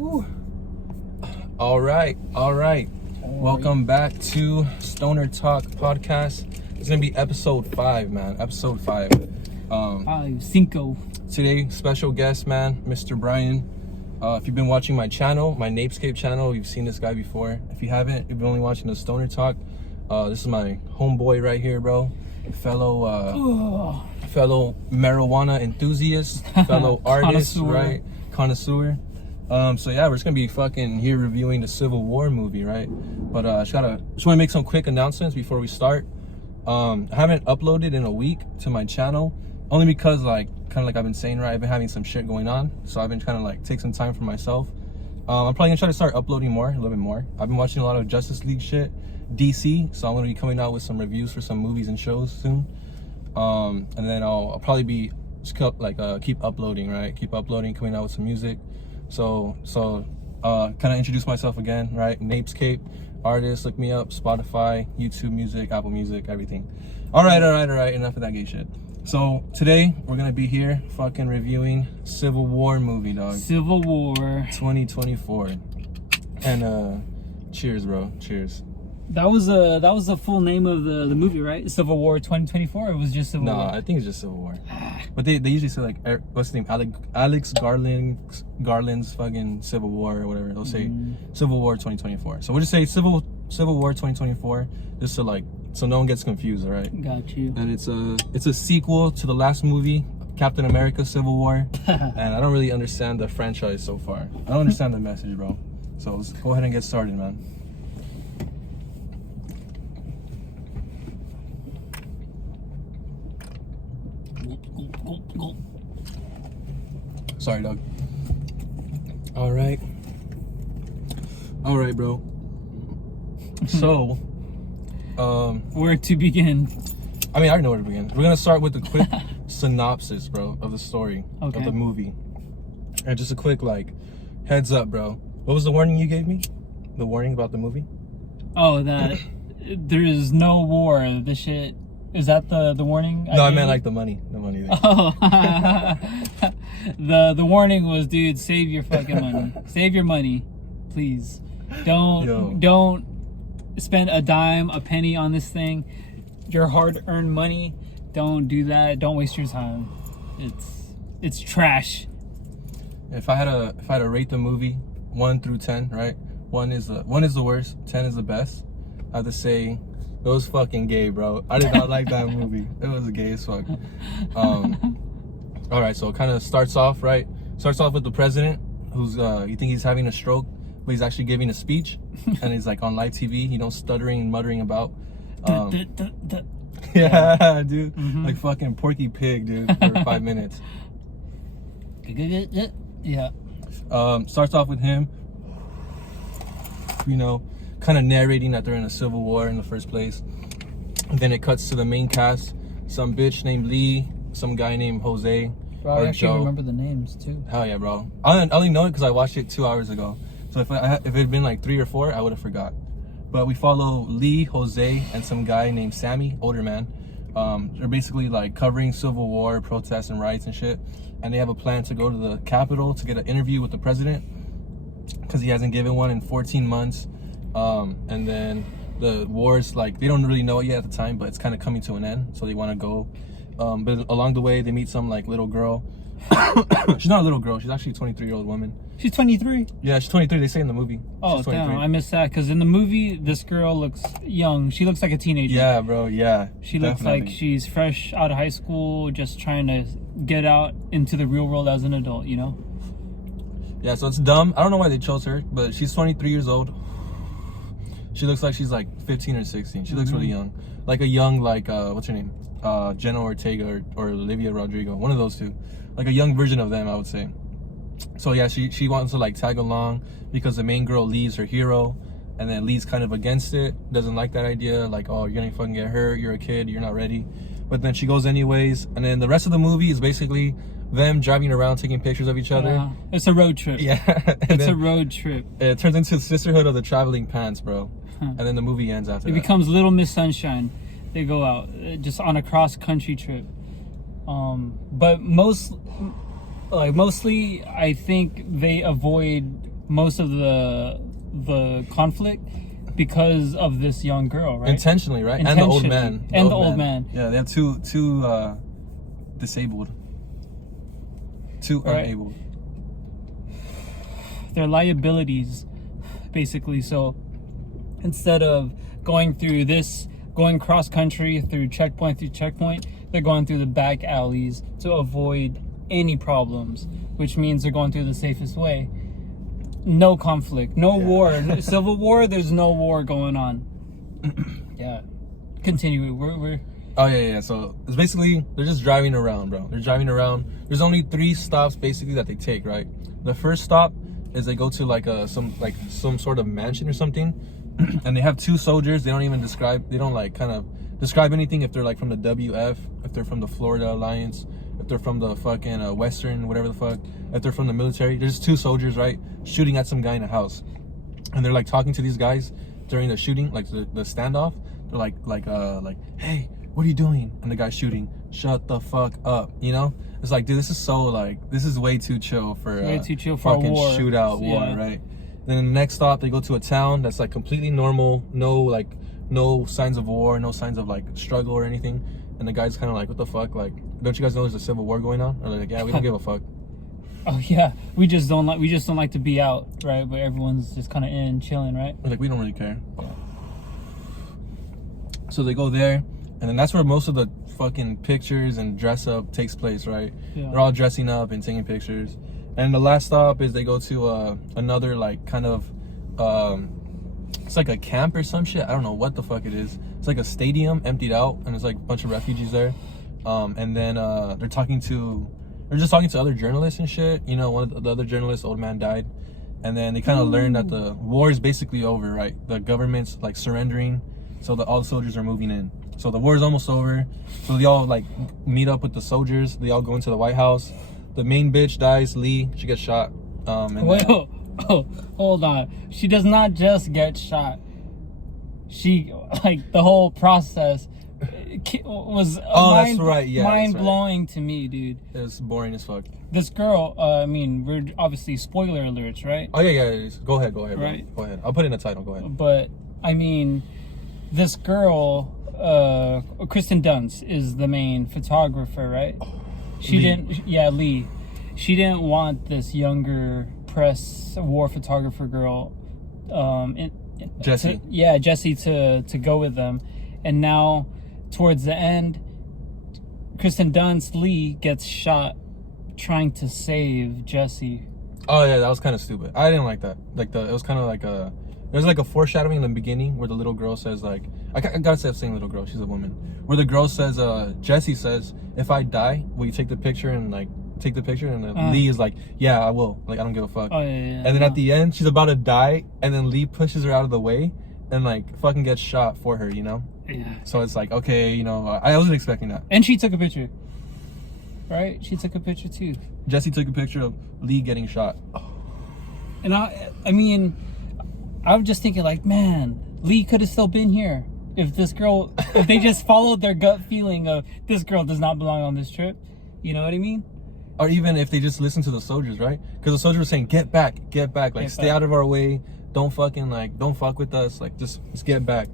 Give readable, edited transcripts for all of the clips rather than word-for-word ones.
Woo. All right. Welcome back to Stoner Talk Podcast. It's gonna be episode 5, man. Episode 5. Cinco. Today, special guest, man, Mr. Brian. If you've been watching my channel, my NapesCape channel, you've seen this guy before. If you haven't, you've been only watching the Stoner Talk. This is my homeboy right here, bro. Fellow marijuana enthusiast, fellow artist, right? Connoisseur. So yeah, we're just gonna be fucking here reviewing the Civil War movie, right? But I just want to make some quick announcements before we start. I haven't uploaded in a week to my channel, only because kind of like I've been saying, right, I've been having some shit going on, so I've been trying to take some time for myself. I'm probably gonna try to start uploading a little bit more. I've been watching a lot of Justice League shit, DC, so I'm gonna be coming out with some reviews for some movies and shows soon. And then I'll probably be keep uploading, right? Keep uploading, coming out with some music. So kind of introduce myself again, right? NapesCape artist, look me up, Spotify, YouTube Music, Apple Music, everything. All right. Enough of that gay shit. So today we're gonna be here fucking reviewing Civil War movie, dog. Civil War 2024. And cheers, bro. Cheers. That was the full name of the movie, right? Civil War 2024. It was just Civil War. No, I think it's just Civil War. But they usually say what's his name? Alex Garland's fucking Civil War or whatever. They'll say Civil War 2024. So we'll just say Civil War 2024, just so no one gets confused, all right? Got you. And it's a sequel to the last movie, Captain America: Civil War. And I don't really understand the franchise so far. I don't understand the message, bro. So let's go ahead and get started, man. Sorry, dog. All right, bro. So, where to begin? I already know where to begin. We're gonna start with a quick synopsis, bro, of the story of the movie, and just a quick heads up, bro. What was the warning you gave me? The warning about the movie? Oh, that there is no war. This shit. Is that the warning? No, I meant the money. The money thing. Oh. the warning was, dude, save your fucking money. Save your money, please. Don't spend a dime, a penny on this thing. Your hard-earned money. Don't do that. Don't waste your time. It's trash. If I had to rate the movie 1 through 10, right? 1 is the worst, 10 is the best. I have to say it was fucking gay, bro. I did not like that movie. It was gay as fuck. All right, so it kind of starts off with the president, who's you think he's having a stroke, but he's actually giving a speech, and he's on live TV, stuttering and muttering about. Yeah, dude, fucking Porky Pig, dude, for 5 minutes. Yeah. Starts off with him, kind of narrating that they're in a civil war in the first place. And then it cuts to the main cast, some bitch named Lee, some guy named Jose. Bro, I actually remember the names too. Hell yeah, bro. I only know it because I watched it 2 hours ago. So if it had been 3 or 4, I would have forgot. But we follow Lee, Jose, and some guy named Sammy, older man. They're basically covering Civil War protests and riots and shit. And they have a plan to go to the Capitol to get an interview with the president, because he hasn't given one in 14 months. And then the war's they don't really know it yet at the time, but it's kind of coming to an end, so they want to go. But along the way they meet some little girl. She's not a little girl, she's actually a 23-year-old woman. She's 23? Yeah, she's 23, they say in the movie. Oh damn, I missed that, because in the movie this girl looks young. She looks like a teenager. Yeah, bro, yeah. She looks like she's fresh out of high school, just trying to get out into the real world as an adult, Yeah, so it's dumb. I don't know why they chose her, but she's 23 years old. She looks like she's 15 or 16. She looks really young. Like a young, what's her name? Jenna Ortega or Olivia Rodrigo. One of those two. Like a young version of them, I would say. So yeah, she wants to tag along because the main girl, Lee's her hero. And then Lee's kind of against it. Doesn't like that idea. Oh, you're gonna fucking get hurt. You're a kid. You're not ready. But then she goes anyways. And then the rest of the movie is basically them driving around taking pictures of each other. It's a road trip. Yeah. It's a road trip. It turns into the Sisterhood of the Traveling Pants, bro. And then the movie ends after that. It becomes Little Miss Sunshine. They go out just on a cross-country trip. But mostly, I think they avoid most of the conflict because of this young girl, right? Intentionally, right? And the old man. The old man. Yeah, they have two disabled. Two unable. Their liabilities, basically. So instead of going cross country through checkpoint, they're going through the back alleys to avoid any problems, which means they're going through the safest way. No conflict, no war, no civil war. There's no war going on. Yeah, continue. We're. Oh yeah. So it's basically they're just driving around, bro. They're driving around. There's only 3 stops basically that they take, right? The first stop is they go to like some sort of mansion or something, and they have 2 soldiers. They don't even describe. They don't like kind of describe anything if they're like from the WF, if they're from the Florida Alliance, if they're from the fucking Western, whatever the fuck, if they're from the military. There's 2 soldiers, right, shooting at some guy in a house, and they're like talking to these guys during the shooting, like the standoff. They're like, hey, what are you doing? And the guy's shooting, shut the fuck up, you know? It's like, dude, this is way too chill for way too chill for fucking a war. Shootout war, right? Then the next stop, they go to a town that's like completely normal, no signs of war, no signs of like struggle or anything. And the guy's kind of like, what the fuck? Like, don't you guys know there's a civil war going on? Or like, yeah, we don't give a fuck. Oh yeah, we just don't like to be out, right? But everyone's just kind of in chilling, right? Like, we don't really care. So they go there, and then that's where most of the fucking pictures and dress up takes place, right? Yeah. They're all dressing up and taking pictures. And the last stop is they go to another like kind of it's like a camp or some shit. I don't know what the fuck it is. It's like a stadium emptied out, and there's like a bunch of refugees there. And then they're just talking to other journalists and shit. You know, one of the other journalists, old man, died. And then they kind of learn that the war is basically over, right? The government's like surrendering, so that all the soldiers are moving in. So the war is almost over. So they all like meet up with the soldiers. They all go into the White House. The main bitch dies, Lee. She gets shot. Hold on. She does not just get shot. She, like, the whole process was mind-blowing to me, dude. It was boring as fuck. This girl, I mean, we're obviously spoiler alerts, right? Oh, yeah. Go ahead, right? Bro. Go ahead. I'll put it in the title. Go ahead. But, I mean, this girl, Kristen Dunst is the main photographer, right? Lee. She didn't want this younger press war photographer girl, Jessie. Jessie to go with them. And now, towards the end, Kristen Dunst, Lee, gets shot trying to save Jessie. Oh yeah, that was kind of stupid. I didn't like that. Like it was kind of like there's like a foreshadowing in the beginning where the little girl says like, I gotta say I'm saying little girl, she's a woman. Where the girl says, Jessie says, if I die, will you take the picture? And like take the picture, and then Lee is like, yeah, I will. Like, I don't give a fuck. Oh, yeah, and then at the end, she's about to die, and then Lee pushes her out of the way and like fucking gets shot for her, you know? Yeah. So it's like, okay, you know, I wasn't expecting that. And she took a picture, right? She took a picture too. Jessie took a picture of Lee getting shot. And I mean, I was just thinking like, man, Lee could have still been here if they just followed their gut feeling of this girl does not belong on this trip. You know what I mean? Or even if they just listen to the soldiers, right? Because the soldiers were saying, get back, like stay out of our way, don't fuck with us, like just get back.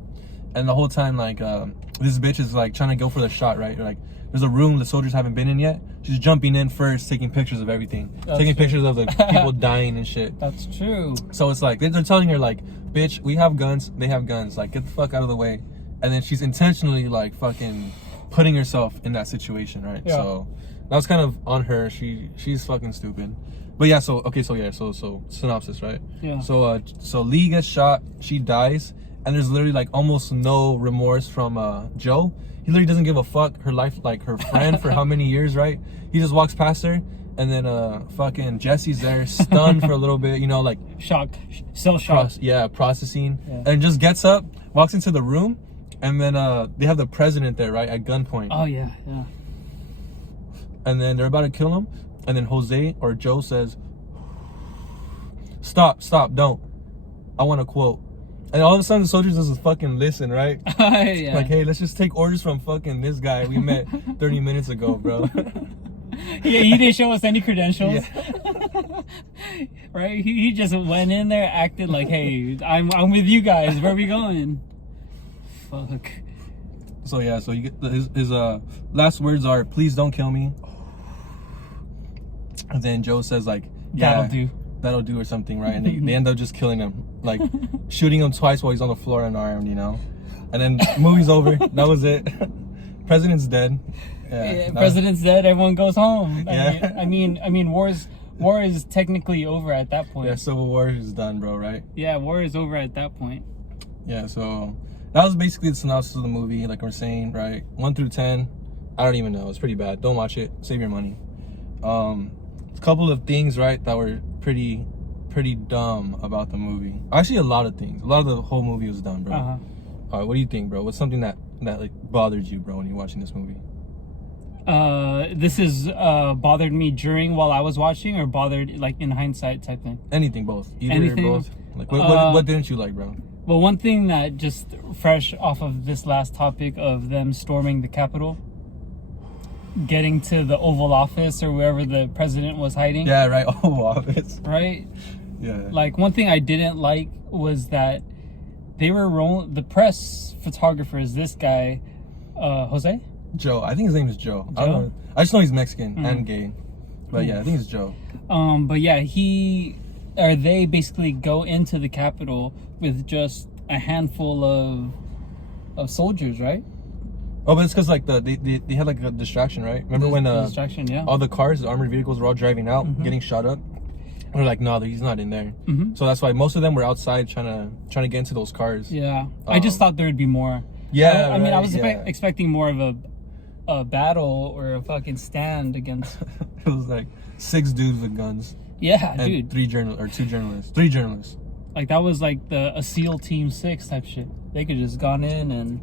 And the whole time, like this bitch is like trying to go for the shot, right? Like there's a room the soldiers haven't been in yet. She's jumping in first, taking pictures of everything, taking pictures of the people dying and shit. That's true. So it's like they're telling her like, bitch, we have guns, they have guns, like get the fuck out of the way. And then she's intentionally like fucking putting herself in that situation, right? Yeah. So that was kind of on her. She's fucking stupid. But yeah, so synopsis, right? Yeah. So Lee gets shot, she dies, and there's literally like almost no remorse from Joe. He literally doesn't give a fuck her life, like her friend for how many years, right? He just walks past her, and then fucking Jessie's there, stunned for a little bit, you know, like shocked, still shocked. Processing, and just gets up, walks into the room, and then they have the president there, right, at gunpoint. Oh yeah. And then they're about to kill him, and then Jose or Joe says, stop, don't. I want a quote. And all of a sudden the soldiers just fucking listen, right? Yeah. Like, hey, let's just take orders from fucking this guy we met 30 minutes ago, bro. He didn't show us any credentials. Yeah. Right? He just went in there, acted like, hey, I'm with you guys. Where are we going? Fuck. So yeah, so you get his last words are, "Please don't kill me." And then Joe says like, "Yeah, that'll do," or something, right? And they end up just killing him, like shooting him twice while he's on the floor unarmed, you know. And then movie's over. That was it. President's dead. Yeah, president's dead. Everyone goes home. Yeah. I mean, war is technically over at that point. Yeah, Civil War is done, bro. Right? Yeah, war is over at that point. Yeah. So that was basically the synopsis of the movie. Like we're saying, right? 1 through 10. I don't even know. It's pretty bad. Don't watch it. Save your money. A couple of things, right, that were pretty dumb about the movie. Actually, a lot of things. A lot of the whole movie was dumb, bro. All right, what do you think, bro? What's something that like bothered you, bro, when you're watching this movie? This is bothered me while I was watching, or bothered like in hindsight type thing? Anything, both. Either Anything? or both. Like what didn't you like, bro? Well, one thing that just fresh off of this last topic of them storming the Capitol, getting to the Oval Office or wherever the president was hiding. Yeah, right. Oval Office. Right? Yeah. Like, one thing I didn't like was that they were the press photographers, this guy, Jose? Joe. I think his name is Joe. I don't know. I just know he's Mexican and gay. But yeah, I think it's Joe. But yeah, they basically go into the Capitol with just a handful of soldiers, right? Oh, but it's because like they had like a distraction, right? Remember when distraction, yeah. all the cars, the armored vehicles were all driving out, getting shot up? We're like, no, he's not in there. So that's why most of them were outside trying to get into those cars. Yeah, I just thought there would be more. Yeah, I mean, I was expecting more of a battle or a fucking stand against. It was like 6 dudes with guns. Yeah, and dude. 3 journalists. Like that was like a SEAL Team 6 type shit. They could just gone in and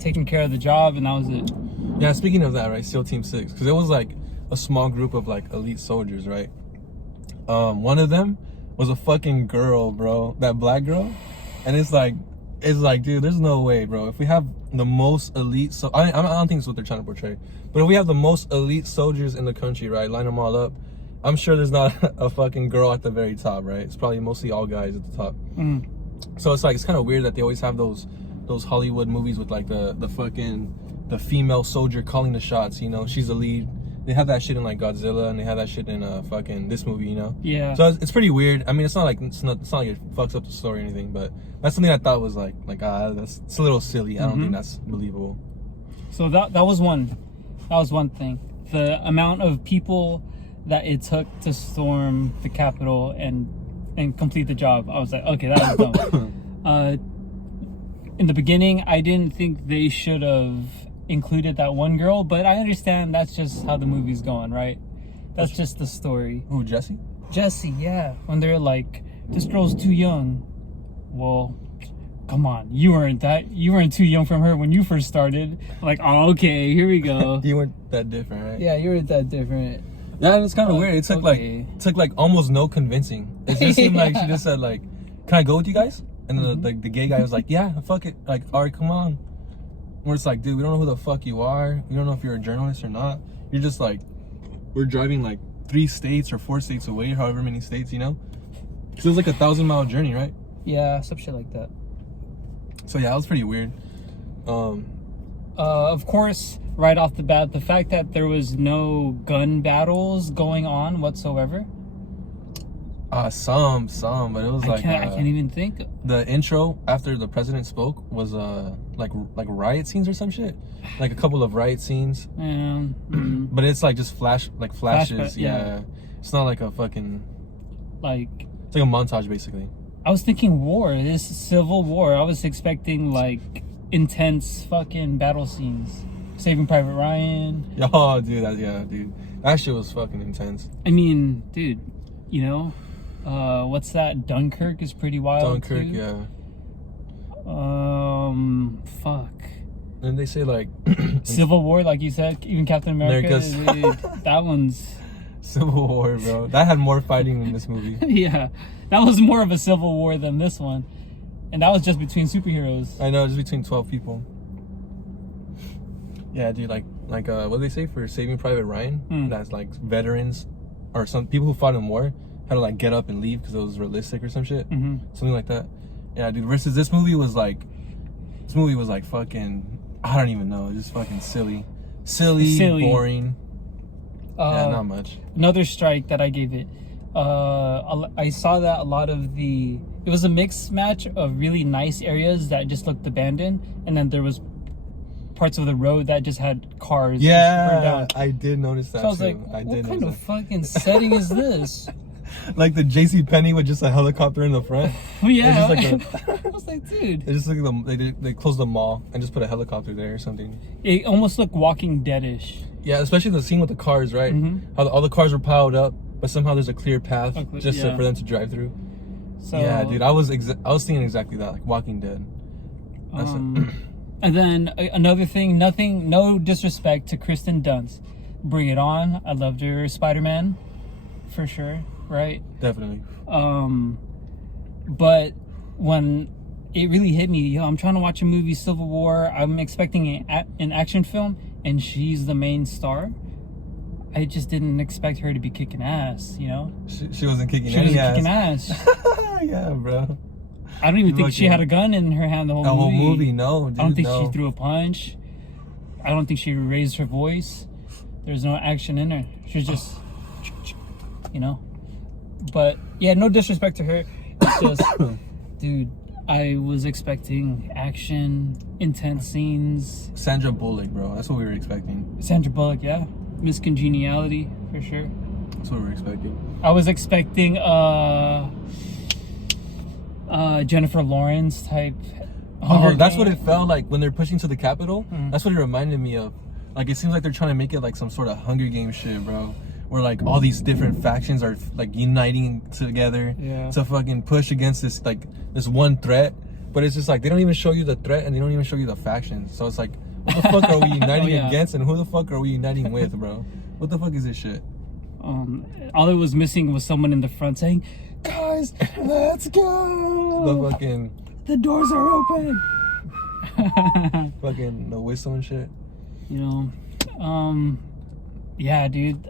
taken care of the job, and that was it. Yeah, speaking of that, right, SEAL Team 6, because it was like a small group of like elite soldiers, right? One of them was a fucking girl, bro, that black girl, and it's like, dude, there's no way, bro. If we have the most elite, I don't think it's what they're trying to portray, but if we have the most elite soldiers in the country, right, line them all up, I'm sure there's not a fucking girl at the very top, right? It's probably mostly all guys at the top. So it's like, it's kind of weird that they always have those Hollywood movies with like the female soldier calling the shots, you know, she's the lead. They have that shit in like Godzilla, and they have that shit in fucking this movie, you know. Yeah. So it's pretty weird. I mean, it's not like it fucks up the story or anything, but that's something I thought was like it's a little silly. I don't think that's believable. So that was one thing. The amount of people that it took to storm the Capitol and complete the job, I was like, okay, that was dumb. In the beginning, I didn't think they should have included that one girl, but I understand that's just how the movie's going, right? That's just the story. Who, Jesse? Jesse, yeah. When they're like, this girl's too young. Well, come on, you weren't too young from her when you first started. Like, oh, okay, here we go. You weren't that different, right? Yeah, you weren't that different. Yeah, and it's kind of weird. It took like almost no convincing. It just seemed like she just said like, "Can I go with you guys?" And then the gay guy was like, "Yeah, fuck it. Like, all right, come on." Where it's like, dude, we don't know who the fuck you are. We don't know if you're a journalist or not. You're just like, we're driving like 3 states or 4 states away, however many states, you know? So it was like a 1,000-mile journey, right? Yeah, some shit like that. So yeah, that was pretty weird. Of course, right off the bat, the fact that there was no gun battles going on whatsoever. Some, but it was I can't even think. The intro after the president spoke was like riot scenes or some shit, like a couple of riot scenes. But it's like just flashes. Flashback, yeah. It's not like a fucking it's like a montage basically. I was thinking war. This Civil War. I was expecting like intense fucking battle scenes. Saving Private Ryan. Oh, dude, that shit was fucking intense. I mean, dude, you know. What's that? Dunkirk is pretty wild. Dunkirk, too. Yeah. Fuck. And they say like Civil War, like you said, even Captain America. That one's Civil War, bro. That had more fighting than this movie. Yeah, that was more of a civil war than this one, and that was just between superheroes. I know, just between 12 people. Yeah, dude, like like what do they say for Saving Private Ryan? That's like veterans or some people who fought in war had to like get up and leave because it was realistic or some shit, something like that. Yeah, dude. Versus this movie was like fucking, I don't even know, just fucking silly, boring. Yeah, not much. Another strike that I gave it. I saw that a lot of it was a mixed match of really nice areas that just looked abandoned, and then there was parts of the road that just had cars. Yeah, burned down. I did notice that. So I was too. like, what kind of fucking setting is this? Like the JCPenney with just a helicopter in the front. Yeah. I was like, dude. They just like they closed the mall and just put a helicopter there or something. It almost looked Walking Dead-ish. Yeah, especially the scene with the cars, right? How all the cars were piled up, but somehow there's a clear path for them to drive through. So yeah, dude, I was thinking exactly that, like Walking Dead. And then another thing, no disrespect to Kristen Dunst. Bring it on. I loved her Spider-Man, for sure. Right? Definitely. But when it really hit me, I'm trying to watch a movie, Civil War. I'm expecting an action film, and she's the main star. I just didn't expect her to be kicking ass, you know? She wasn't kicking any ass. Kicking ass. Yeah, bro. I don't even think she had a gun in her hand the whole movie. No, dude, I don't think she threw a punch. I don't think she raised her voice. There's no action in her. She was just, you know? But yeah, no disrespect to her. It's just, dude, I was expecting action, intense scenes. Sandra Bullock, bro. That's what we were expecting. Sandra Bullock, yeah. Miss Congeniality, for sure. That's what we were expecting. I was expecting Jennifer Lawrence type. Oh, that's what it felt like when they're pushing to the Capitol. That's what it reminded me of. Like, it seems like they're trying to make it like some sort of Hunger Games shit, bro. Where like all these different factions are like uniting together to fucking push against this one threat. But it's just like they don't even show you the threat and they don't even show you the factions. So it's like, what the fuck are we uniting against and who the fuck are we uniting with, bro? What the fuck is this shit? All it was missing was someone in the front saying, "Guys, let's go! The doors are open." Fucking the whistle and shit. You know, yeah, dude.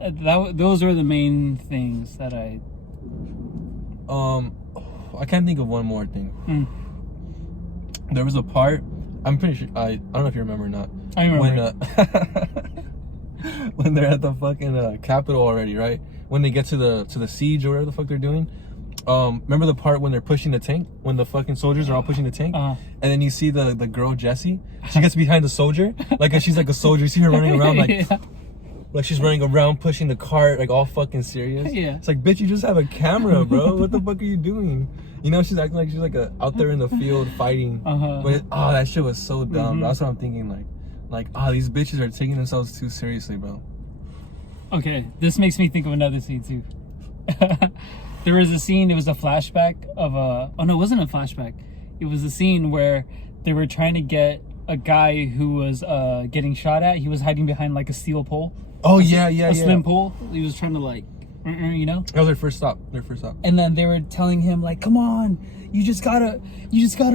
Those are the main things that I can't think of one more thing. There was a part. I'm pretty sure. I don't know if you remember or not. I remember. When they're at the fucking Capitol already, right? When they get to the siege or whatever the fuck they're doing. Remember the part when they're pushing the tank? When the fucking soldiers are all pushing the tank? And then you see the girl, Jessie. She gets behind the soldier. Like, she's like a soldier. You see her running around like she's running around pushing the cart, like all fucking serious. Yeah. It's like, bitch, you just have a camera, bro. What the fuck are you doing? You know, she's acting like she's like out there in the field fighting. But that shit was so dumb. That's what I'm thinking. Like, these bitches are taking themselves too seriously, bro. Okay, this makes me think of another scene too. There was a scene. It was a flashback of a. Oh no, it wasn't a flashback. It was a scene where they were trying to get a guy who was getting shot at. He was hiding behind like a steel pole. Oh yeah. A slim pole. He was trying to like, you know. That was their first stop. And then they were telling him like, "Come on, you just gotta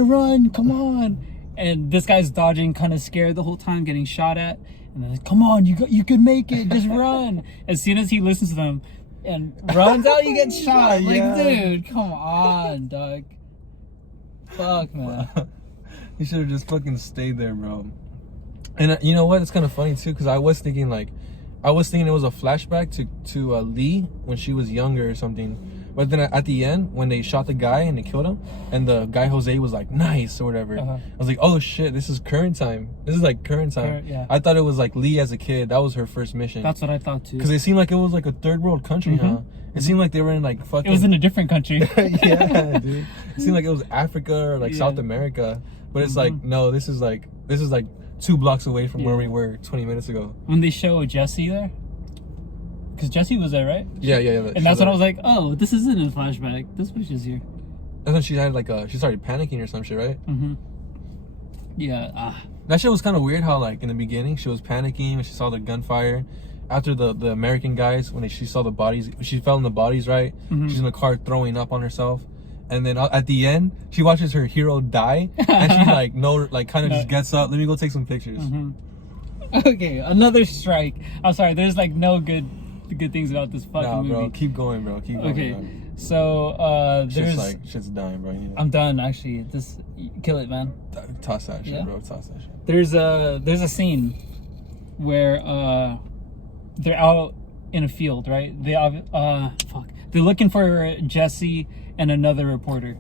run. Come on." And this guy's dodging, kind of scared the whole time, getting shot at. And they're like, "Come on, you could make it. Just run." As soon as he listens to them and runs out, you get shot. Like, dude, come on, dog. Fuck, man. You should have just fucking stayed there, bro. And you know what? It's kind of funny too, because I was thinking it was a flashback to Lee when she was younger or something. But then at the end, when they shot the guy and they killed him, and the guy Jose was like, "Nice" or whatever, I was like, "Oh shit, this is current time. This is like current time." Yeah. I thought it was like Lee as a kid. That was her first mission. That's what I thought too. Because it seemed like it was like a third world country, huh? It seemed like they were in like fucking. It was in a different country. Yeah, dude. It seemed like it was Africa or like South America, but it's like no, this is like 2 blocks away from where we were 20 minutes ago. When they show Jesse there. Because Jessie was there, right? Yeah. And that's when I was like, "Oh, this isn't a flashback. This bitch is here." That's when she had she started panicking or some shit, right? Yeah. That shit was kind of weird. How like in the beginning she was panicking when she saw the gunfire. After the American guys, when she saw the bodies, she fell in the bodies, right? She's in the car throwing up on herself. And then at the end, she watches her hero die, and she kind of just gets up. Let me go take some pictures. Okay, another strike. I'm sorry. There's like no good things about this fucking movie. Bro, keep going, bro. Keep going. Okay, bro. so there's shit's dying, bro. I'm done actually. This kill it, man. Toss that shit, Yeah. bro. Toss that shit. There's a scene where they're out in a field, right? They're looking for Jesse and another reporter,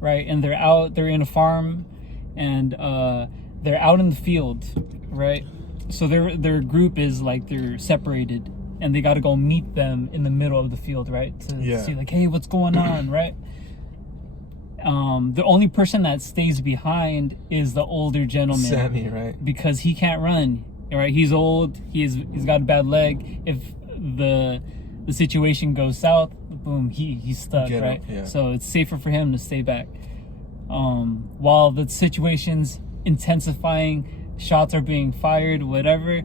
right? And they're in a farm, and they're out in the field, right? So their group is like they're separated, and they got to go meet them in the middle of the field, right? To see like, hey, what's going on, right? The only person that stays behind is the older gentleman, Sammy, right? Because he can't run, right? He's old. He's got a bad leg. If the situation goes south, boom, he's stuck, right? Yeah. So it's safer for him to stay back. While the situation's intensifying, shots are being fired, whatever.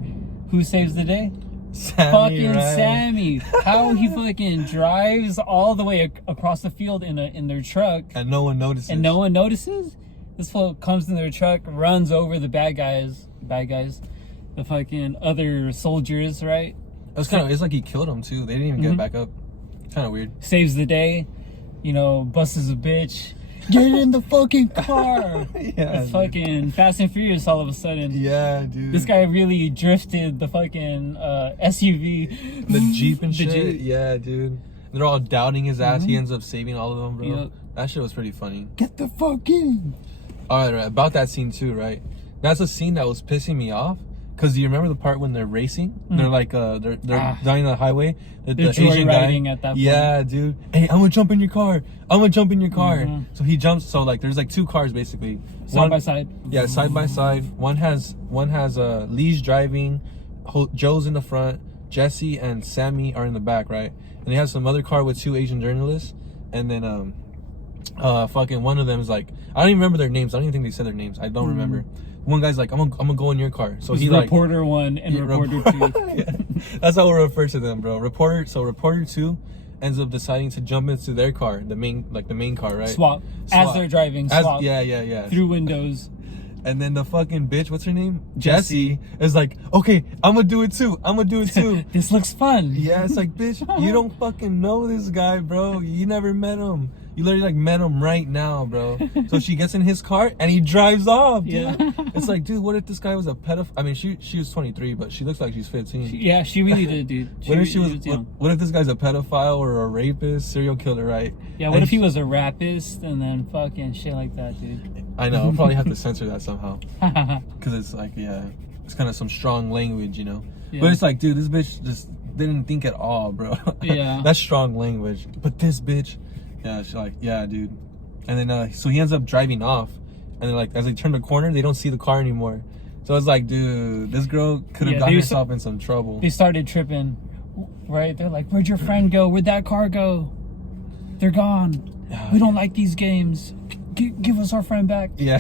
Who saves the day? Sammy, right? Sammy. How he fucking drives all the way across the field in their truck, and no one notices. This fool comes in their truck, runs over the bad guys, the fucking other soldiers, right? It's like he killed them too. They didn't even get back up. Kind of weird. Saves the day, busts a bitch. Get in the fucking car. Yeah, it's fucking Fast and Furious all of a sudden. Yeah, dude. This guy really drifted the fucking SUV. The Jeep and The shit. Jeep. Yeah, dude. They're all doubting his ass. He ends up saving all of them, bro. Yep. That shit was pretty funny. Get the fuck in. All right. About that scene too, right? That's a scene that was pissing me off. Cause do you remember the part when they're racing? They're like they're down the highway. The Asian guy. At that point. Yeah, dude. Hey, I'm gonna jump in your car. So he jumps. So like, there's like two cars basically. Side by side. Yeah, side by side. One has Lee's driving. Joe's in the front. Jesse and Sammy are in the back, right? And they have some other car with two Asian journalists. And then fucking one of them is like, I don't even remember their names. I don't even think they said their names. I don't remember. One guy's like, I'm gonna go in your car. So he's like, reporter 1 and reporter 2. Yeah. That's how we refer to them, bro. Reporter 2 ends up deciding to jump into their car, the main car, right? Swap. As they're driving, swap. Yeah. Through windows. And then the fucking bitch, what's her name? Jesse is like, okay, I'm gonna do it too. This looks fun. Yeah, it's like, bitch, you don't fucking know this guy, bro. You never met him. You literally like met him right now, bro. So she gets in his car and he drives off, dude. Yeah. It's like, dude, what if this guy was a pedophile? I mean, she was 23, but she looks like she's 15. Yeah, she really did, dude. What if this guy's a pedophile or a rapist, serial killer, right? Yeah, what if he was a rapist and then fucking shit like that, dude? I know, I'll probably have to censor that somehow. Because it's like, yeah, it's kind of some strong language, Yeah. But it's like, dude, this bitch just didn't think at all, bro. Yeah. That's strong language. But this bitch, yeah, she's like, yeah, dude. And then, so he ends up driving off. And then, like, as they turn the corner, they don't see the car anymore. So it's like, dude, this girl could have gotten herself in some trouble. They started tripping, right? They're like, where'd your friend go? Where'd that car go? They're gone. We don't like these games. Give us our friend back. Yeah.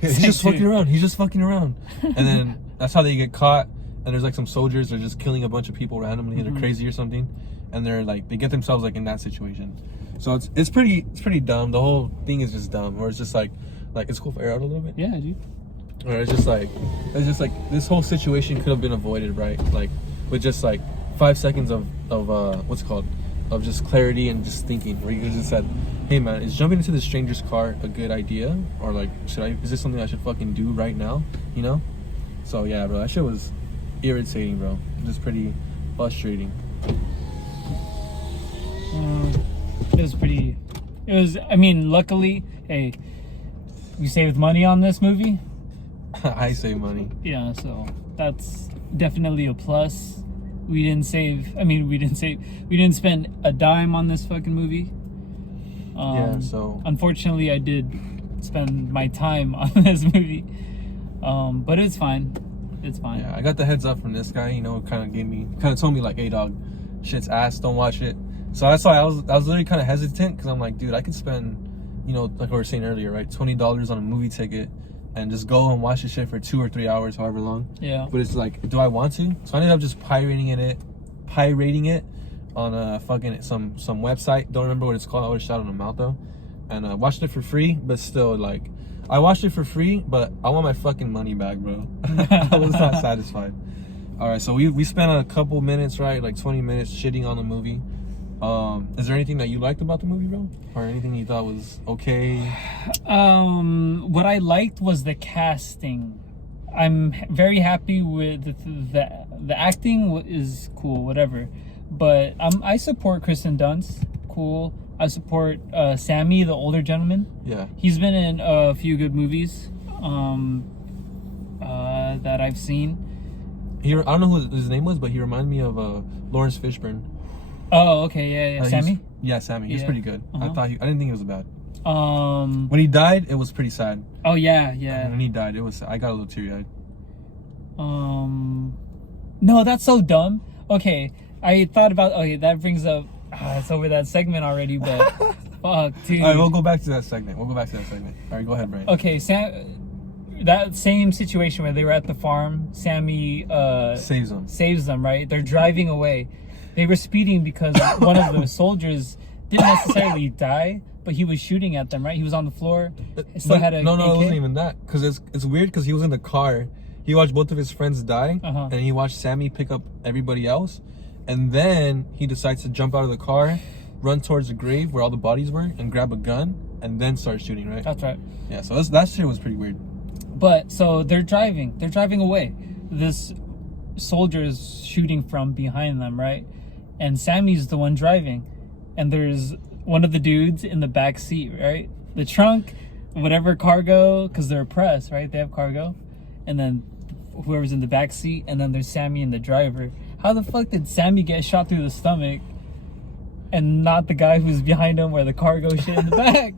He's just fucking around. And then that's how they get caught. And there's like some soldiers that are just killing a bunch of people randomly. They're crazy or something. And they're like, they get themselves like in that situation. So it's pretty dumb. The whole thing is just dumb. Or it's just like it's cool for air out a little bit. Yeah, dude. Or it's just like this whole situation could have been avoided, right? Like with just like 5 seconds of what's it called? Of just clarity and just thinking, where you could have just said, hey man, is jumping into this stranger's car a good idea? Or like, is this something I should fucking do right now? So yeah, bro, that shit was irritating, bro. Just pretty frustrating. I mean, luckily, hey, you saved money on this movie. I save money. Yeah, so that's definitely a plus. We didn't spend a dime on this fucking movie. Yeah, so unfortunately I did spend my time on this movie. But it's fine. It's fine. Yeah, I got the heads up from this guy, kind of told me like, hey dog, shit's ass, don't watch it. So that's why I was literally kind of hesitant, because I'm like, dude, I could spend, like we were saying earlier, right, $20 on a movie ticket and just go and watch the shit for 2 or 3 hours, however long. Yeah. But it's like, do I want to? So I ended up just pirating it on a fucking some website. Don't remember what it's called. I would have shot on them out though. and watched it for free. But still, like, I watched it for free, but I want my fucking money back, bro. I was not satisfied. All right, so we spent a couple minutes, right, like 20 minutes shitting on the movie. Is there anything that you liked about the movie, bro, or anything you thought was okay? What I liked was the casting. I'm very happy with the acting is cool, whatever. But I support Kristen Dunst. Cool. I support Sammy, the older gentleman. Yeah. He's been in a few good movies that I've seen. I don't know who his name was, but he reminded me of Lawrence Fishburne. Oh, okay, yeah. Sammy? Yeah, Sammy. He's pretty good. Uh-huh. I didn't think it was bad. When he died, it was pretty sad. Oh yeah. When he died, I got a little teary-eyed. No, that's so dumb. Okay, I thought about. Okay, that brings up. It's over that segment already, but fuck, dude. All right, we'll go back to that segment. All right, go ahead, Brian. Okay, that same situation where they were at the farm, Sammy saves them. Right, they're driving away. They were speeding because one of the soldiers didn't necessarily die, but he was shooting at them. Right, he was on the floor. Still had a no, AK. it wasn't even that. Because it's weird because he was in the car. He watched both of his friends die, and he watched Sammy pick up everybody else, and then he decides to jump out of the car, run towards the grave where all the bodies were, and grab a gun, and then start shooting. Right. That's right. Yeah. So that shit was pretty weird. But so they're driving away. This soldier is shooting from behind them, right? And Sammy's the one driving, and there's one of the dudes in the back seat, right? The trunk, whatever cargo, because they're a press, right? They have cargo, and then whoever's in the back seat, and then there's Sammy and the driver. How the fuck did Sammy get shot through the stomach, and not the guy who's behind him where the cargo shit in the back?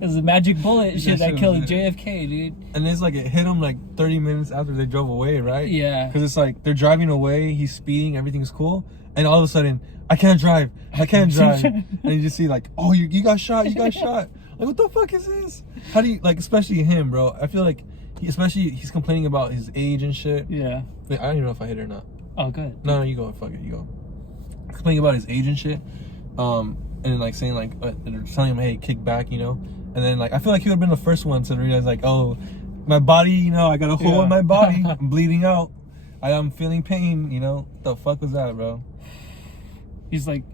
It was a magic bullet shit that killed JFK, dude. And it's like it hit him like 30 minutes after they drove away, right? Yeah. Because it's like they're driving away, he's speeding, everything's cool, and all of a sudden, I can't drive. And you just see like, oh, you got shot. Like, what the fuck is this? How do you, like, especially him, bro? I feel like, he's complaining about his age and shit. Yeah. Wait, I don't even know if I hit it or not. Oh, good. No, you go. Fuck it, you go. Complaining about his age and shit. And then like saying like, they're telling him, hey, kick back, you know? And then like, I feel like he would have been the first one to realize like, oh, my body, you know, I got a hole in my body. I'm bleeding out. I'm feeling pain, you know? What the fuck was that, bro? He's like,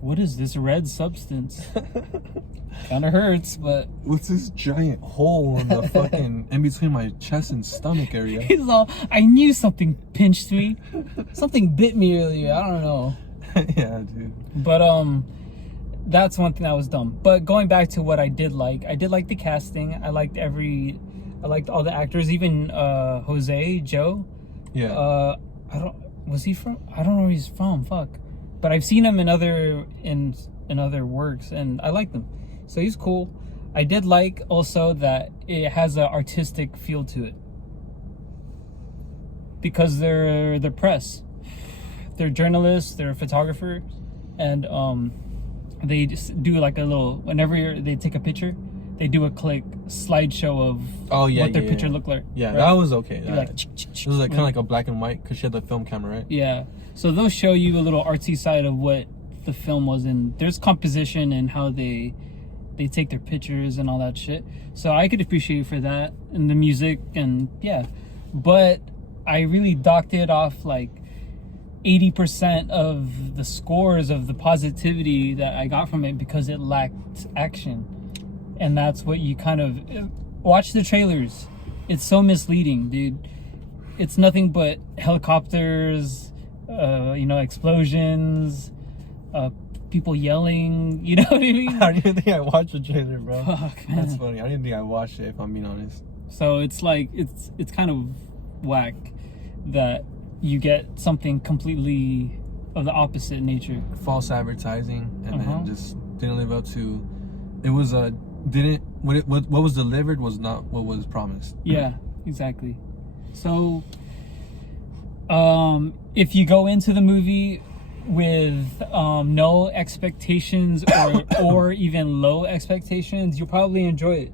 what is this red substance? Kind of hurts, but what's this giant hole in the fucking in between my chest and stomach area? He's all, I knew something pinched me, something bit me earlier. I don't know. Yeah, dude. But that's one thing that was dumb. But going back to what I did like the casting. I liked all the actors, even Joe. Yeah. I don't know where he's from. Fuck. But I've seen him in other works, and I like them. So he's cool. I did like also that it has an artistic feel to it, because they're the press, they're journalists, they're photographers, and they just do like a little, whenever they take a picture, they do a click slideshow of what their picture looked like. Yeah, right? that was okay. Like, it was like kind of like a black and white because she had the film camera, right? Yeah. So they'll show you a little artsy side of what the film was, and there's composition and how they take their pictures and all that shit. So I could appreciate for that, and the music, and yeah. But I really docked it off like 80% of the scores of the positivity that I got from it because it lacked action. And that's what you kind of watch the trailers. It's so misleading, dude. It's nothing but helicopters, explosions, people yelling. You know what I mean? I don't even think I watched the trailer, bro. Fuck, man. That's funny. I didn't think I watched it, if I'm being honest. So it's like it's kind of whack that you get something completely of the opposite nature. False advertising, and then just didn't live up to. It was what was delivered was not what was promised. Yeah, exactly. So if you go into the movie with no expectations or even low expectations, you'll probably enjoy it.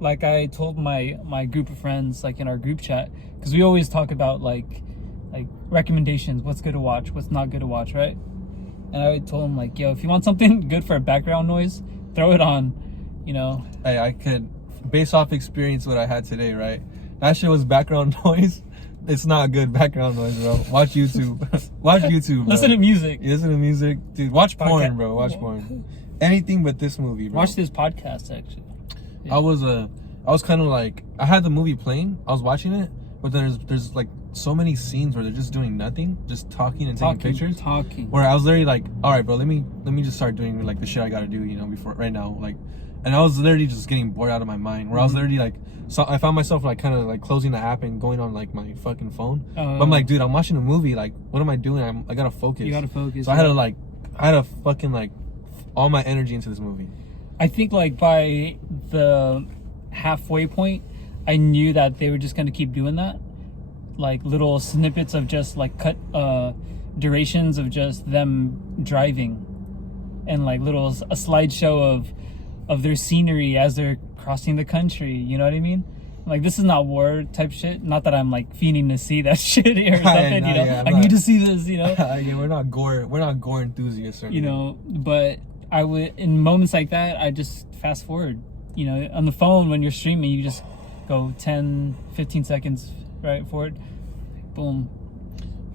Like I told my group of friends, like in our group chat, because we always talk about like recommendations, what's good to watch, what's not good to watch, right? And I told them like, yo, if you want something good for a background noise, throw it on, you know. Hey, I could, based off experience what I had today, right? That shit was background noise. It's not good background noise, bro. Watch YouTube. Watch YouTube, bro. Listen to music. Listen to music. Dude, watch porn, bro. Watch porn. Anything but this movie, bro. Watch this podcast, actually. Yeah. I was kind of like, I had the movie playing. I was watching it, but there's like so many scenes where they're just doing nothing, just talking and taking pictures. Where I was literally like, all right, bro, let me just start doing like the shit I gotta do, you know, before right now, like. And I was literally just getting bored out of my mind. Where I was literally like, so I found myself like kind of like closing the app and going on like my fucking phone. But I'm like, dude, I'm watching a movie. Like, what am I doing? I gotta focus. You gotta focus. So I had to fucking like all my energy into this movie. I think like by the halfway point, I knew that they were just gonna keep doing that, like little snippets of just like cut durations of just them driving, and like a slideshow of their scenery as they're crossing the country. You know what I mean? Like, this is not war type shit. Not that I'm like fiending to see that shit or something. You know, yeah, I need to see this. You know, yeah, we're not gore enthusiasts. You know, but I would, in moments like that, I just fast forward. You know, on the phone when you're streaming, you just go 10, 15 seconds right forward, boom,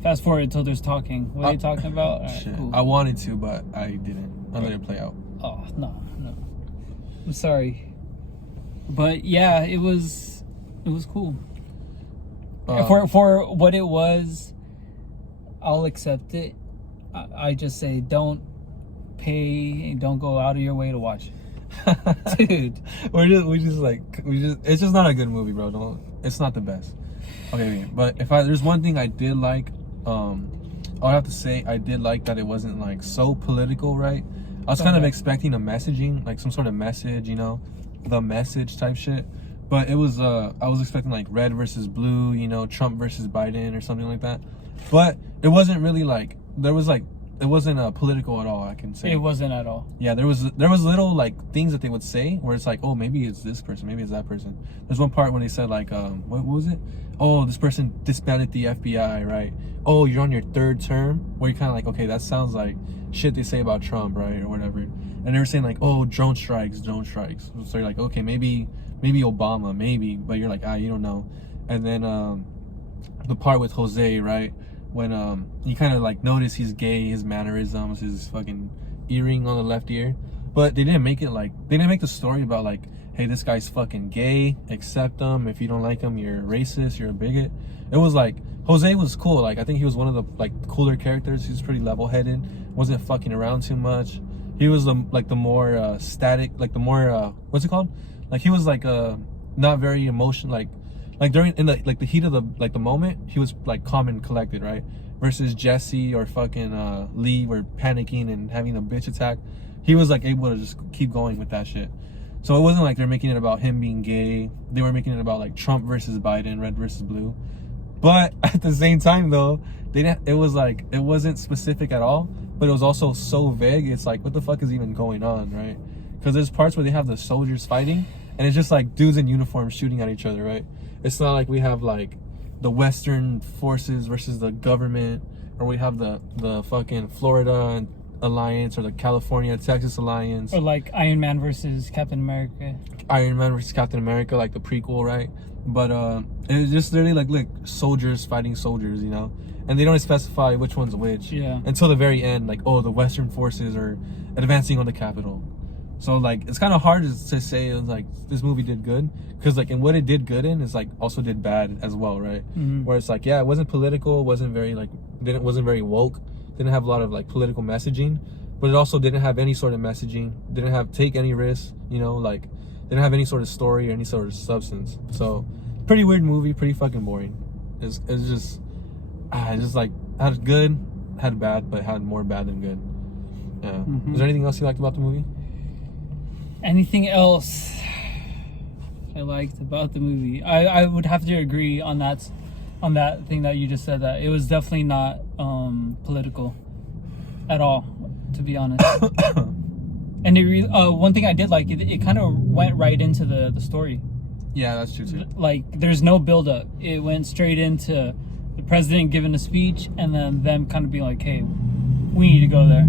fast forward until there's talking. What are they talking about? All right, cool. I wanted to, but I didn't. I let it play out. Oh no. I'm sorry, but yeah, it was cool. For what it was, I'll accept it. I just say don't go out of your way to watch it. Dude. It's just not a good movie, bro. It's not the best. Okay, but there's one thing I did like, I would have to say I did like that it wasn't like so political, right? I was kind of expecting a messaging, like some sort of message, you know, the message type shit. But it was, I was expecting like red versus blue, you know, Trump versus Biden or something like that. But it wasn't really like, it wasn't political at all, I can say. It wasn't at all. Yeah, there was little like things that they would say where it's like, oh, maybe it's this person, maybe it's that person. There's one part when they said like, what was it? Oh, this person disbanded the FBI, right? Oh, you're on your third term, where you're kind of like, okay, that sounds like shit they say about Trump, right, or whatever. And they were saying like, oh, drone strikes. So you're like, okay, maybe Obama, maybe, but you're like, you don't know. And then the part with Jose, right, when you kind of like notice he's gay, his mannerisms, his fucking earring on the left ear, but they didn't make the story about like, hey, this guy's fucking gay, accept him. If you don't like him, you're racist, you're a bigot. It was like, Jose was cool. Like, I think he was one of the like cooler characters. He was pretty level-headed, wasn't fucking around too much. He was the more static, like the more what's it called? Like, he was like not very emotional, like during in the heat of the moment, he was like calm and collected, right? Versus Jesse or fucking Lee were panicking and having a bitch attack. He was like able to just keep going with that shit. So it wasn't like they're making it about him being gay. They were making it about like Trump versus Biden, red versus blue. But at the same time though, it wasn't specific at all, but it was also so vague. It's like, what the fuck is even going on, right? Because there's parts where they have the soldiers fighting, and it's just like dudes in uniform shooting at each other, right? It's not like we have like the Western forces versus the government, or we have the fucking Florida Alliance or the California Texas Alliance, or like Iron Man versus Captain America. Iron Man versus Captain America, like the prequel, right? But it's just literally like soldiers fighting soldiers, you know, and they don't specify which one's which. Yeah. Until the very end, like, oh, the Western forces are advancing on the Capitol. So like, it's kind of hard to say like this movie did good, because like, and what it did good in is like also did bad as well, right? Mm-hmm. Where it's like, yeah, it wasn't political, wasn't very like, wasn't very woke, didn't have a lot of like political messaging, but it also didn't have any sort of messaging, didn't take any risks, you know, like didn't have any sort of story or any sort of substance. So pretty weird movie, pretty fucking boring. It's just like had good, had bad, but had more bad than good. Yeah. Mm-hmm. Is there anything else you liked about the movie? Anything else I liked about the movie? I would have to agree on that thing that you just said, that it was definitely not political at all, to be honest. And one thing I did like, it kind of went right into the story. Yeah, that's true too. Like, there's no build up. It went straight into the president giving a speech, and then them kind of being like, hey, we need to go there.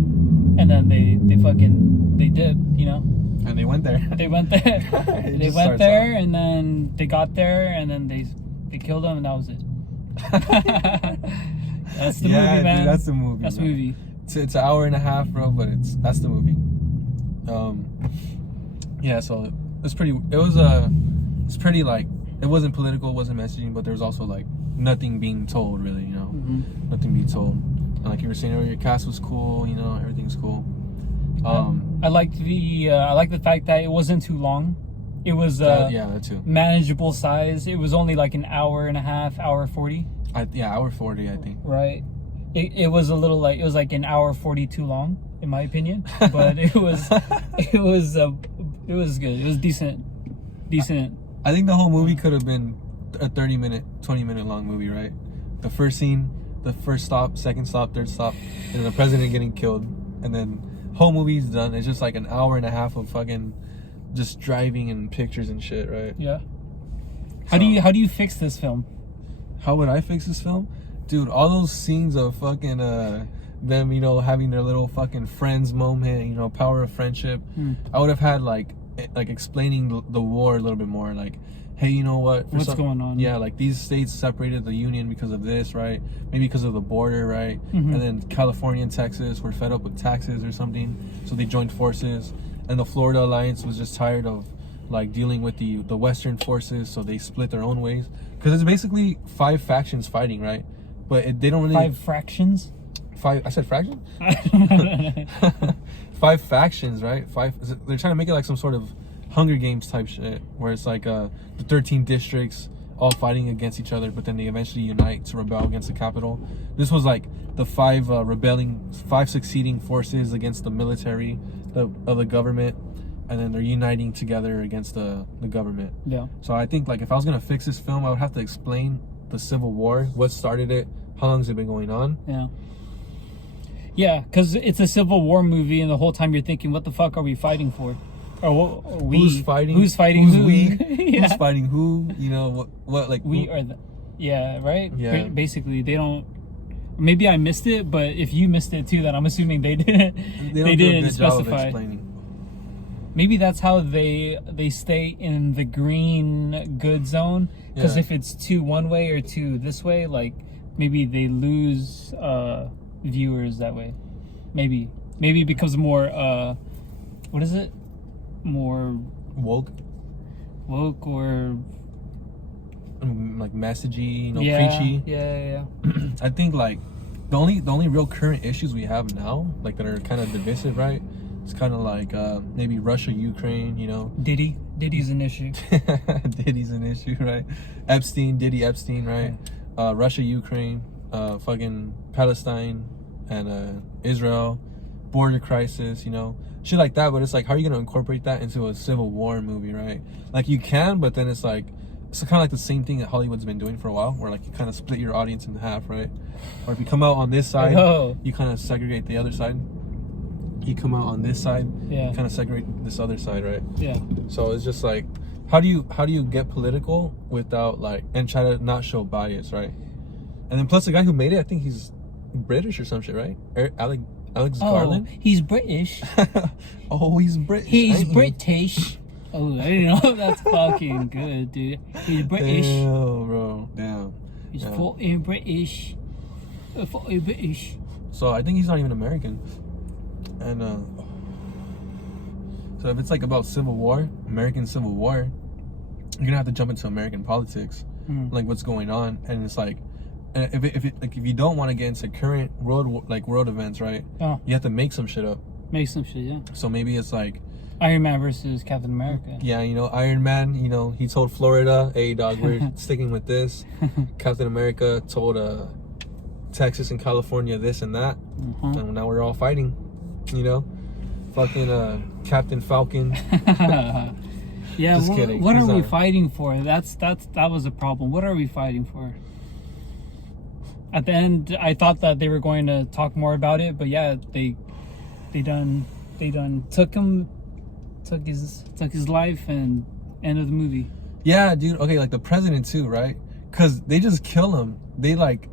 And then they did, you know? And they went there. They went there. They went there, and then they got there, and then they killed him, and that was it. That's the movie, man. Dude, that's the movie. That's the movie. It's an hour and a half, bro, but that's the movie. Yeah, so it's pretty like, it wasn't political, it wasn't messaging, but there was also like nothing being told, really, you know. Nothing being told. And like you were saying earlier, your cast was cool, you know, everything's cool. I like the fact that it wasn't too long. It was that too. Manageable size. It was only like an hour and a half, hour 40. Hour 40, I think. Right. It was a little like, it was like an hour 40 too long, in my opinion. But it was good. It was decent. I think the whole movie could have been a 30-minute, 20-minute long movie, right? The first scene, the first stop, second stop, third stop, and the president getting killed, and then whole movie's done. It's just like an hour and a half of fucking just driving and pictures and shit, right? Yeah. How do you fix this film? How would I fix this film? Dude, all those scenes of fucking them, you know, having their little fucking friends moment, you know, power of friendship. I would have had like explaining the war a little bit more, like, hey, you know what? What's going on? Yeah, like these states separated the union because of this, right? Maybe because of the border, right? And then California and Texas were fed up with taxes or something, so they joined forces. And the Florida Alliance was just tired of like dealing with the Western forces, so they split their own ways. Because it's basically 5 factions fighting, right? But they don't really 5 fractions. 5. I said fraction. 5 factions, right? 5. They're trying to make it like some sort of Hunger Games type shit, where it's like the 13 districts all fighting against each other, but then they eventually unite to rebel against the capital. This was like the 5 succeeding forces against the military of the government, and then they're uniting together against the government. Yeah. So I think like if I was gonna fix this film, I would have to explain the Civil War, what started it, how long has it been going on. Yeah. Yeah, because it's a Civil War movie, and the whole time you're thinking, what the fuck are we fighting for? Or who's fighting? Who's fighting who? Yeah. Who's fighting who? You know what? Like we are the. Yeah. Right. Yeah. Basically, they don't. Maybe I missed it, but if you missed it too, then I'm assuming they didn't. They didn't specify. Maybe that's how they stay in the green good zone. Because if it's 2 one way or 2 this way, like maybe they lose viewers that way. Maybe it becomes more what is it? More woke or like messagey, you know, preachy. Yeah. I think like the only real current issues we have now, like that are kind of divisive, right? It's kind of like maybe Russia, Ukraine, you know. Diddy's an issue. Diddy's an issue, right? Diddy Epstein, right? Russia, Ukraine, fucking Palestine and Israel, border crisis, you know, shit like that. But it's like, how are you gonna incorporate that into a Civil War movie, right? Like you can, but then it's like, it's kind of like the same thing that Hollywood's been doing for a while, where like you kind of split your audience in half, right? Or if you come out on this side, you kind of segregate the other side. You come out on this side, you kind of segregate this other side, right? Yeah. So it's just like, how do you get political without like, and try to not show bias, right? And then plus the guy who made it, I think he's British or some shit, right? Alex Garland. He's British. Oh, he's British. He's British. Oh, I didn't know. That's fucking good, dude. He's British. Damn, bro. Damn. He's fucking British. Fucking British. So I think he's not even American. And so if it's like about Civil War, American Civil War, you're gonna have to jump into American politics, like what's going on. And it's like, if you don't want to get into current world events, right? You have to make some shit up. Make some shit, yeah. So maybe it's like Iron Man versus Captain America. Yeah, you know, Iron Man, you know, he told Florida, hey dog, we're sticking with this. Captain America told Texas and California this and that. And now we're all fighting, you know? Fucking Captain Falcon. Yeah, just kidding. What are we fighting for? That was a problem. What are we fighting for? At the end, I thought that they were going to talk more about it, but yeah, they done took his life and end of the movie. Yeah, dude. Okay, like the president too, right? Because they just kill him. They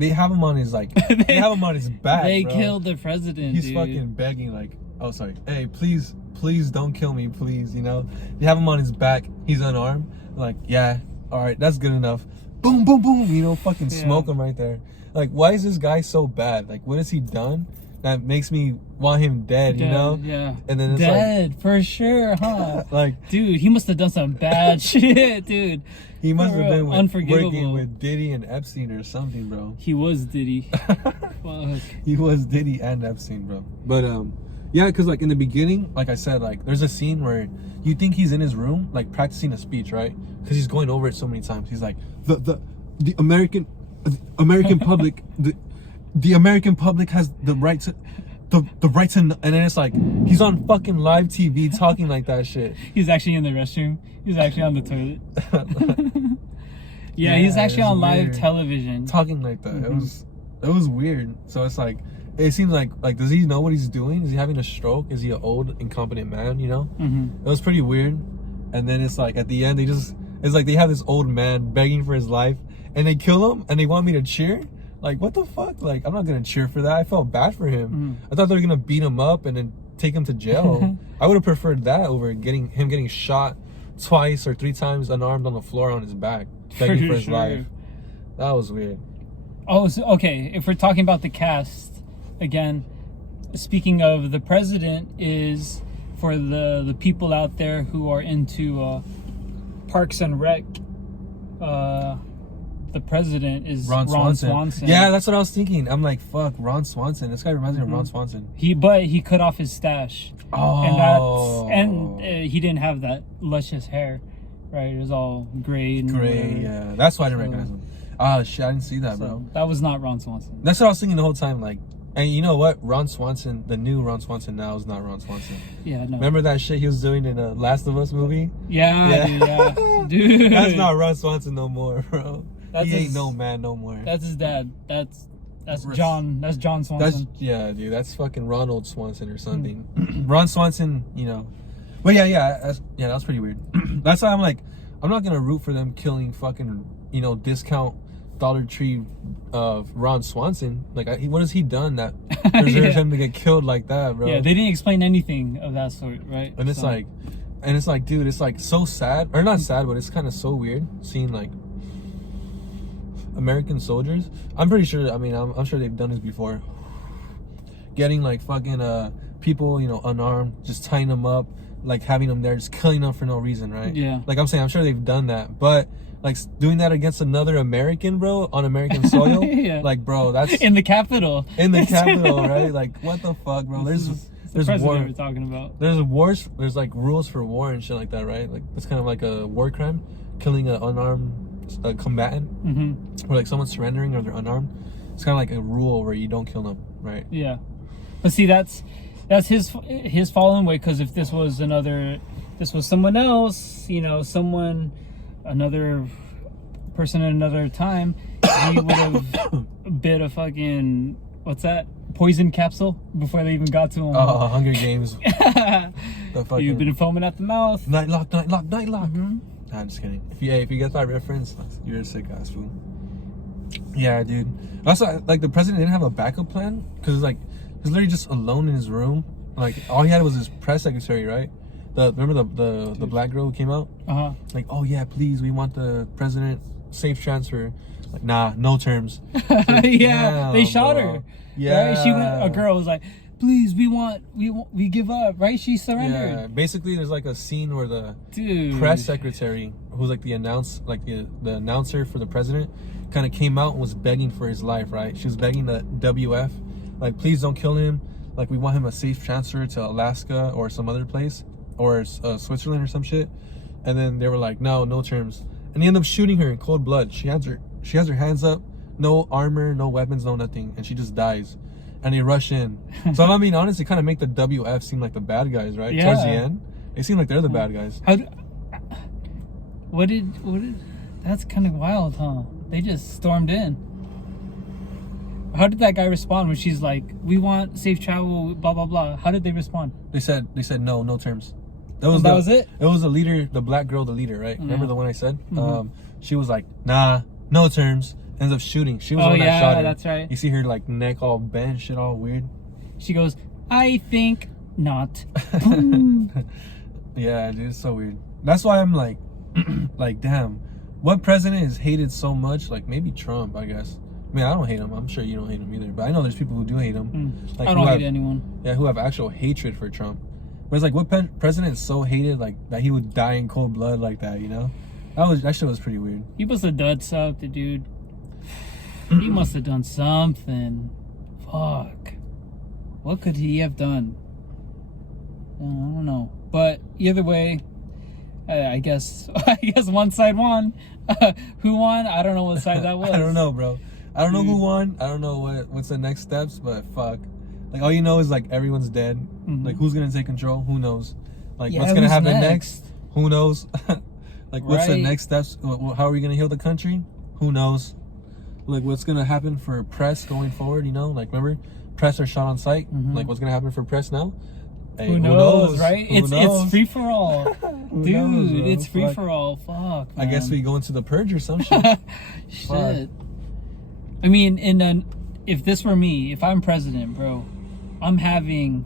have him on his they have him on his back. They killed the president. He's fucking begging like, oh sorry, hey, please don't kill me, please, you know. You have him on his back, he's unarmed, like, yeah, all right, that's good enough. Boom, boom, boom, you know, fucking smoke him right there. Like, why is this guy so bad? Like, what has he done that makes me want him dead, you know? Yeah. And then it's dead, for sure, huh? like, dude, he must have done some bad shit, dude. He must have been unforgivable. working with Diddy and Epstein or something, bro. He was Diddy. Fuck. He was Diddy and Epstein, bro. But yeah, because like in the beginning, like I said, like there's a scene where you think he's in his room, like practicing a speech, right? Because he's going over it so many times. He's like, the American public, the American public has the right to. The right to, and then it's like he's on fucking live TV talking like that shit. He's actually in the restroom. He's actually on the toilet. yeah, he's actually on live television talking like that. It was weird. So it's like, it seems like does he know what he's doing? Is he having a stroke? Is he an old incompetent man? You know, it was pretty weird. And then it's like at the end it's like they have this old man begging for his life, and they kill him, and they want me to cheer. Like, what the fuck? Like, I'm not gonna cheer for that. I felt bad for him. I thought they were gonna beat him up and then take him to jail. I would have preferred that over getting shot twice or 3 times unarmed on the floor on his back, begging for his life. That was weird. Oh, so, okay. If we're talking about the cast again, speaking of, the president is, for the people out there who are into Parks and Rec. The president is Ron Swanson. Yeah, that's what I was thinking. I'm like, fuck, Ron Swanson. This guy reminds me of Ron Swanson. But he cut off his stash. Oh. And he didn't have that luscious hair, right? It was all gray and gray. Yeah, that's why I didn't recognize him. Oh shit, I didn't see that, bro. That was not Ron Swanson. That's what I was thinking the whole time. Like, and you know what? Ron Swanson, the new Ron Swanson now is not Ron Swanson. Yeah, no. Remember that shit he was doing in the Last of Us movie? Yeah. Dude. That's not Ron Swanson no more, bro. He ain't no man no more. That's his dad. That's John. That's John Swanson. Dude. That's fucking Ronald Swanson or something. Ron Swanson, you know. But that was pretty weird. That's why I'm like, I'm not gonna root for them killing fucking, you know, discount Dollar Tree Ron Swanson. Like, what has he done that deserves him to get killed like that, bro? Yeah, they didn't explain anything of that sort, right? And it's like, dude, it's like so sad, or not sad, but it's kind of so weird seeing like American soldiers. I'm pretty sure, I mean, I'm sure they've done this before, getting like fucking people, you know, unarmed, just tying them up, like having them there, just killing them for no reason, right? Yeah. Like I'm saying, I'm sure they've done that, but like doing that against another American, bro, on American soil, like, bro, that's in the Capitol. In the Capitol, right? Like, what the fuck, bro? There's war. We're talking about. There's wars. There's like rules for war and shit like that, right? Like it's kind of like a war crime, killing an unarmed combatant, or like someone surrendering or they're unarmed. It's kind of like a rule where you don't kill them, right? Yeah, but see, that's his fallen way. Because if this was someone else, you know, another person at another time, he would have bit a fucking, what's that, poison capsule before they even got to him. Oh, Hunger Games. You've been foaming at the mouth. Night lock. Nah, I'm just kidding. If you get that reference, you're a sick ass fool. Yeah, dude. Also, like, the president didn't have a backup plan, because like he's literally just alone in his room. Like, all he had was his press secretary, right? Remember the black girl who came out? Like, oh yeah, please, we want the president safe transfer. Like, nah, no terms. Like, yeah, they shot her. Yeah, right? A girl was like, please, we give up, right? She surrendered. Yeah, basically there's like a scene where the press secretary, who's like the announcer for the president, kind of came out and was begging for his life, right? She was begging the WF, like, please don't kill him. Like, we want him a safe transfer to Alaska or some other place, or Switzerland or some shit. And then they were like, no terms. And he ended up shooting her in cold blood. She has her hands up, no armor, no weapons, no nothing, and she just dies. And they rush in. So if I'm being honest, it kind of make the WF seem like the bad guys, right? Yeah. Towards the end, they seem like they're the bad guys. What did? That's kind of wild, huh? They just stormed in. How did that guy respond when she's like, "We want safe travel, blah blah blah"? How did they respond? They said no terms. That was it. It was the leader, the black girl, the leader, right? Remember the one I said? She was like, nah, no terms. Ends up shooting. She was the one that shot her. That's right. You see her like neck all bent, shit all weird. She goes, I think not. Yeah, dude, it's so weird. That's why I'm like, like, damn, what president is hated so much? Like, maybe Trump, I guess. I mean, I don't hate him. I'm sure you don't hate him either. But I know there's people who do hate him. Like, I don't hate anyone. Yeah, who have actual hatred for Trump. But it's like, what president is so hated, like, that he would die in cold blood like that, you know? That shit was pretty weird. He must have done something, dude. He must have done something. Fuck. What could he have done? I don't know. But either way, I guess one side won. Who won? I don't know what side that was. I don't know, bro. I don't know who won. I don't know what's the next steps, but fuck. Like, all you know is, like, everyone's dead. Like, who's gonna take control? Who knows? Like, what's gonna happen next? Who knows? Like, what's the next steps? How are we gonna heal the country? Who knows? Like, what's gonna happen for press going forward, you know? Like, remember? Press are shot on sight. Like, what's gonna happen for press now? Hey, who knows, right? Who knows? It's free for all. Dude, it's free Fuck. for all. Fuck, man. I guess we go into the purge or some shit. Shit. I mean, if this were me, if I'm president, bro, I'm having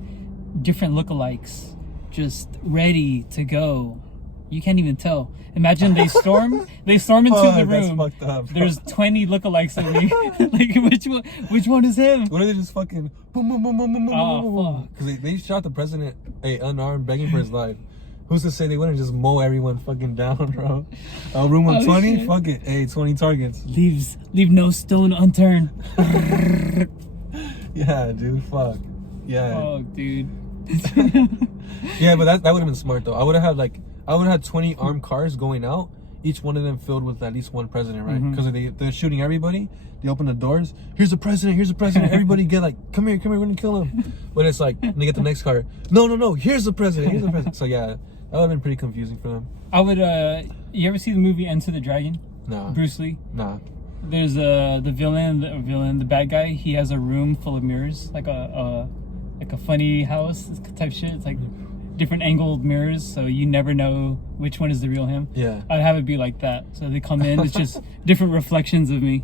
different lookalikes just ready to go. You can't even tell. Imagine they storm into the room. That's fucked up, bro. There's 20 lookalikes of me. Like, which one is him? What are they just fucking boom, boom, boom, boom, boom, boom, Oh, boom, boom? fuck. Because they shot the president, unarmed, begging for his life. Who's to say they wouldn't just mow everyone fucking down, bro? Room 120? Shit. Fuck it. Hey, 20 targets. Leave no stone unturned. Yeah, dude. Fuck. Yeah. Fuck, dude. Yeah, but that would have been smart, though. I would have had 20 armed cars going out, each one of them filled with at least one president, right? Because they're shooting everybody. They open the doors. Here's the president. Everybody get like, come here, we're gonna kill him. But it's like, and they get the next car. No. Here's the president. So yeah, that would have been pretty confusing for them. I would. You ever see the movie Enter the Dragon? Nah. Bruce Lee. Nah. There's the bad guy. He has a room full of mirrors, like a funny house type shit. It's like different angled mirrors, so you never know which one is the real him. Yeah. I'd have it be like that. So they come in, it's just different reflections of me.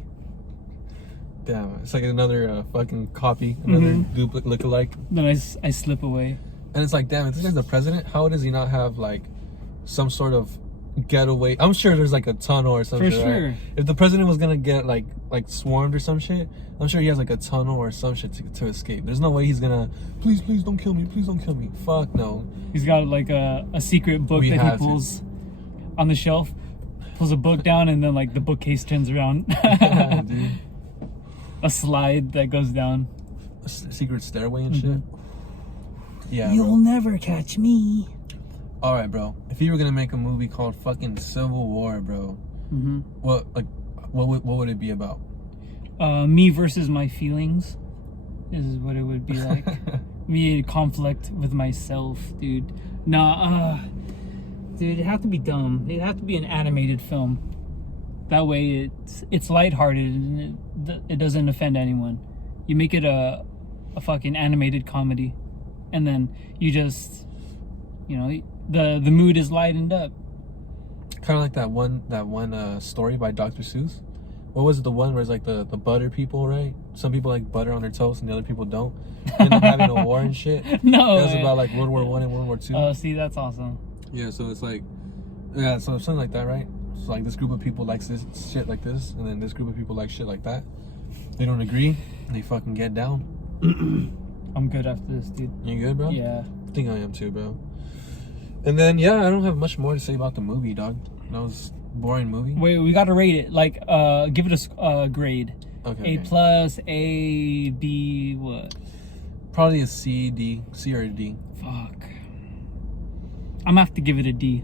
Damn, it's like another fucking copy, another duplicate look-alike. Then I slip away. And it's like, damn, if this guy's the president, how does he not have like some sort of getaway? I'm sure there's like a tunnel or something. For sure. Right? If the president was gonna get like swarmed or some shit, I'm sure he has like a tunnel or some shit to escape. There's no way he's gonna, please don't kill me, please don't kill me. Fuck no. He's got like a secret book that he pulls on the shelf, pulls a book down, and then like the bookcase turns around. Yeah, dude. A slide that goes down. A secret stairway and shit. Yeah. You'll never catch me. All right, bro. If you were gonna make a movie called fucking Civil War, bro, what would it be about? Me versus my feelings is what it would be like. Me in conflict with myself, dude. Nah, dude, it'd have to be dumb. It'd have to be an animated film. That way it's lighthearted and it doesn't offend anyone. You make it a fucking animated comedy, and then you just, you know, the mood is lightened up. Kind of like that one story by Dr. Seuss. What was it, the one where it's like the butter people, right? Some people like butter on their toast and the other people don't. End up having a war and shit. No, it was about like World War I and World War II. Oh, see, that's awesome. Yeah, so it's like, yeah, so something like that, right? So like this group of people likes this shit like this, and then this group of people like shit like that. They don't agree, and they fucking get down. I'm good after this, dude. You good, bro? Yeah. I think I am too, bro. And then, yeah, I don't have much more to say about the movie, dog. That was a boring movie. Wait, we gotta rate it. Like, give it a grade. Okay. A+, A, B, what? Probably a C or a D. Fuck. I'm gonna have to give it a D.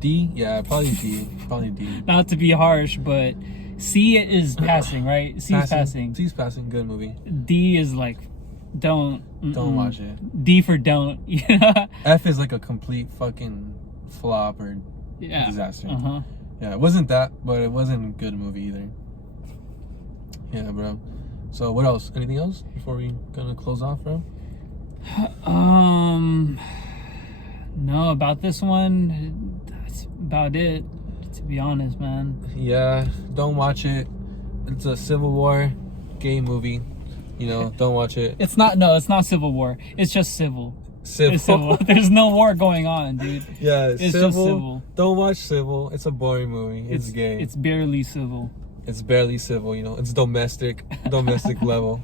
D? Yeah, probably D. Probably D. Not to be harsh, but C is passing, right? C is passing. C's passing. Good movie. D is like, don't watch it. D for don't. Yeah. F is like a complete fucking flop or disaster. Yeah, it wasn't that, but it wasn't a good movie either. Yeah, bro. So what else? Anything else before we gonna close off, bro? No, about this one, that's about it, to be honest, man. Yeah, don't watch it. It's a Civil War gay movie. You know, don't watch it. It's not Civil War. It's just civil. Civil. It's civil. There's no war going on, dude. Yeah, It's Civil. just civil. Don't watch Civil. It's a boring movie. It's gay. It's barely civil. It's barely civil, you know. It's domestic level.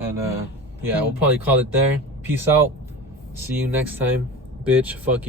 And yeah, we'll probably call it there. Peace out. See you next time, bitch. Fuck you.